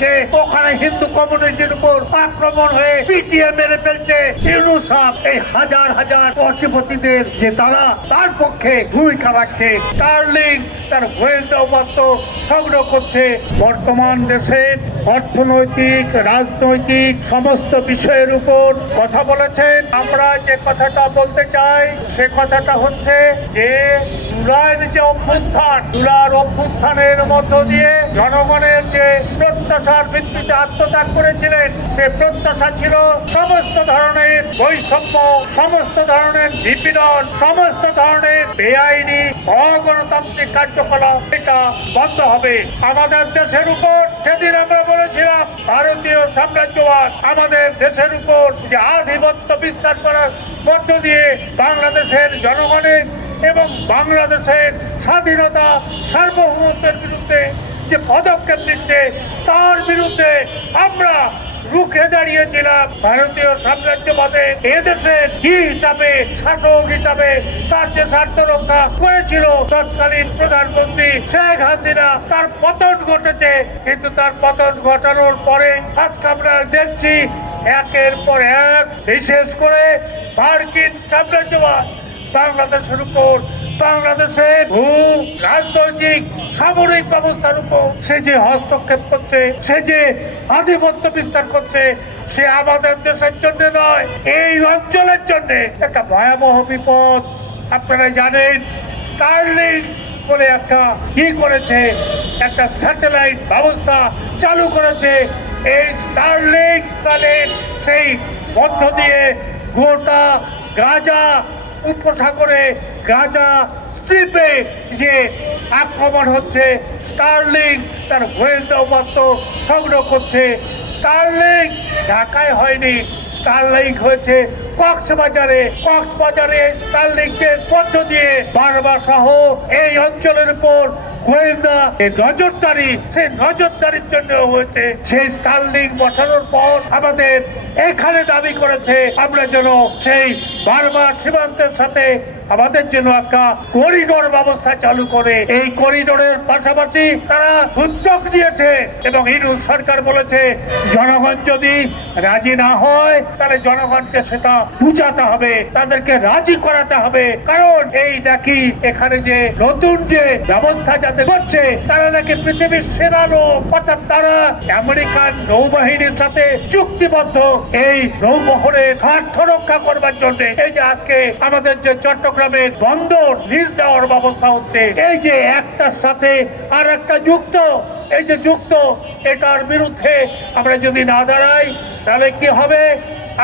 চালাচ্ছে, ওখানে হিন্দু কমিউনিটির উপর আক্রমণ হয়ে পিটিয়ে মেরে ফেলছে। ইউনূস এই হাজার হাজার কোটিপতিদের যে তারা তার পক্ষে ভূমিকা রাখছে। স্টার্লিং তার গোয়েন্দা উপাত্ত সংগ্রহ করছে। বর্তমান দেশের অর্থনৈতিক, রাজনৈতিক সমস্ত বিষয়ের উপর কথা বলেছেন। আমরা যে কথাটা বলতে চাই সে কথাটা হচ্ছে যে জুলাইয়ের যে অভ্যুত্থান, জুলাইয়ের অভ্যুত্থানের মধ্য দিয়ে জনগণের যে প্রত্যাশার ভিত্তিতে আত্মত্যাগ করেছিলেন, সে প্রত্যাশা ছিল সমস্ত ধরনের বৈষম্য, সমস্ত ধরনের নিপীড়ন, সমস্ত ধরনের বেআইনি অগণতান্ত্রিক কার্যকলাপ এটা বন্ধ হবে। আমাদের দেশের উপর সেদিন আমরা বলেছিলাম ভারতীয় সাম্রাজ্যবাদ আমাদের দেশের উপর যে আধিপত্য বিস্তার করার মধ্য দিয়ে বাংলাদেশের জনগণের এবং বাংলাদেশের স্বাধীনতা সার্বভৌমত্বের বিরুদ্ধে যে পদক্ষেপ নিচ্ছে তার বিরুদ্ধে আমরা রুখে দাঁড়িয়েছিলাম। ভারতীয় সাম্রাজ্যবাদে এদেশের কি হিসাবে, শাসক হিসাবে তার যে স্বার্থ রক্ষা করেছিল তৎকালীন প্রধানমন্ত্রী শেখ হাসিনা, তার পতন ঘটেছে। কিন্তু তার পতন ঘটানোর পরে আজকে আমরা দেখছি একের পর এক বিশেষ করে মার্কিন সাম্রাজ্যবাদ বাংলাদেশের উপর, বাংলাদেশের রাজনৈতিক সামরিক ব্যবস্থার উপর সে যে হস্তক্ষেপ করছে, সে যে আধিপত্য বিস্তার করছে, সে আমাদের দেশের জন্য নয়, এই অঞ্চলের জন্য একটা ভয়াবহ বিপদ। আপনারা জানেন স্টার্লিং বলে একটা কি করেছে, একটা স্যাটেলাইট ব্যবস্থা চালু করেছে। এই স্টার্লিং কালের সেই মধ্য দিয়ে গোটা গাজা উপসাগরে, গাজা স্ট্রিপে যে আক্রমণ হচ্ছে, স্টার্লিং তার গোয়েন্দা উপাত্ত সংগ্রহ করছে। স্টার্লিং ঢাকায় হয়নি, স্টার্লিং হয়েছে কক্সবাজারে স্টার্লিংয়ের মধ্য দিয়ে বারবার সহ এই অঞ্চলের উপর গোয়েন্দা নজরদারি, সেই নজরদারির জন্য হয়েছে। সেই স্টার্লিং বসানোর পর আমাদের এখানে দাবি করেছে আমরা যেন সেই বারবার সীমান্তের সাথে আমাদের জন্য একটা করিডোর ব্যবস্থা চালু করে, এই করিডোরের পাশাপাশি তারা উদ্যোগ নিয়েছে এবং ইউনূস সরকার বলেছে জনগণ যদি রাজি না হয় তাহলে জনগণকে সেটা বুঝাতে হবে, তাদেরকে রাজি করাতে হবে। কারণ এই নাকি এখানে যে নতুন যে ব্যবস্থা যাতে করছে তারা নাকি পৃথিবীর সেরা লোক, অর্থাৎ তারা আমেরিকান নৌবাহিনীর সাথে চুক্তিবদ্ধ এই নৌবহরের স্বার্থ রক্ষা করবার জন্য। এই যে আজকে আমাদের যে চট্টগ্রামের বন্দর লিজ দেওয়ার ব্যবস্থা হচ্ছে, এই যে একটার সাথে আর একটা যুক্ত, এই যে যুক্ত, এটার বিরুদ্ধে আমরা যদি না দাঁড়াই তাহলে কি হবে?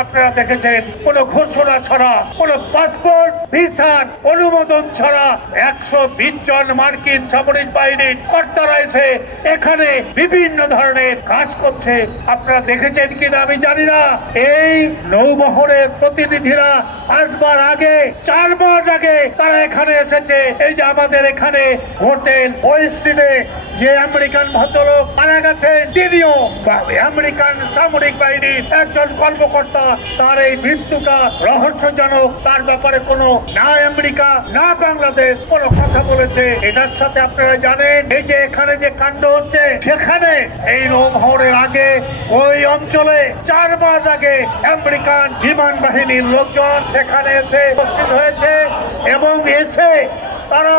আপনারা দেখেছেন কোন ঘোষণা ছাড়া, কোন পাসপোর্ট ভিসার অনুমোদন ছাড়া 120 জন মার্কিন সামরিক বাহিনীর কর্তারা এসে এখানে বিভিন্ন ধরনের কাজ করছে। আপনারা দেখেছেন কিনা আমি জানি না। এই নৌবহরের প্রতিনিধিরা আসবার আগে 4 মাস আগে তারা এখানে এসেছে। এই যে আমাদের এখানে হোটেল ওয়েস্টিনে যে আমেরিকান ভদ্রলোক মারা গেছেন, তিনিও আমেরিকান সামরিক বাহিনীর একজন কর্মকর্তা। তার এই মৃত্যুটা রহস্যজনক, তার ব্যাপারে কোনো না আমেরিকা না বাংলাদেশ কোনো কথা বলেছে। এটার সাথে আপনারা জানেন এই যে এখানে যে কাণ্ড হচ্ছে, সেখানে এই নৌবহরের আগে ওই অঞ্চলে 4 মাস আগে আমেরিকান বিমান বাহিনীর লোকজন সেখানে এসে উপস্থিত হয়েছে এবং এসে তারা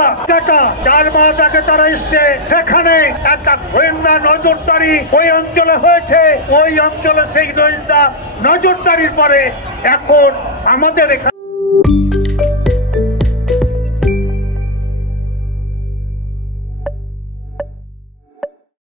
4 মাস আগে তারা এসছে। সেখানে একটা গোয়েন্দা নজরদারি ওই অঞ্চলে হয়েছে। ওই অঞ্চলে সেই গোয়েন্দা নজরদারির পরে এখন আমাদের এখানে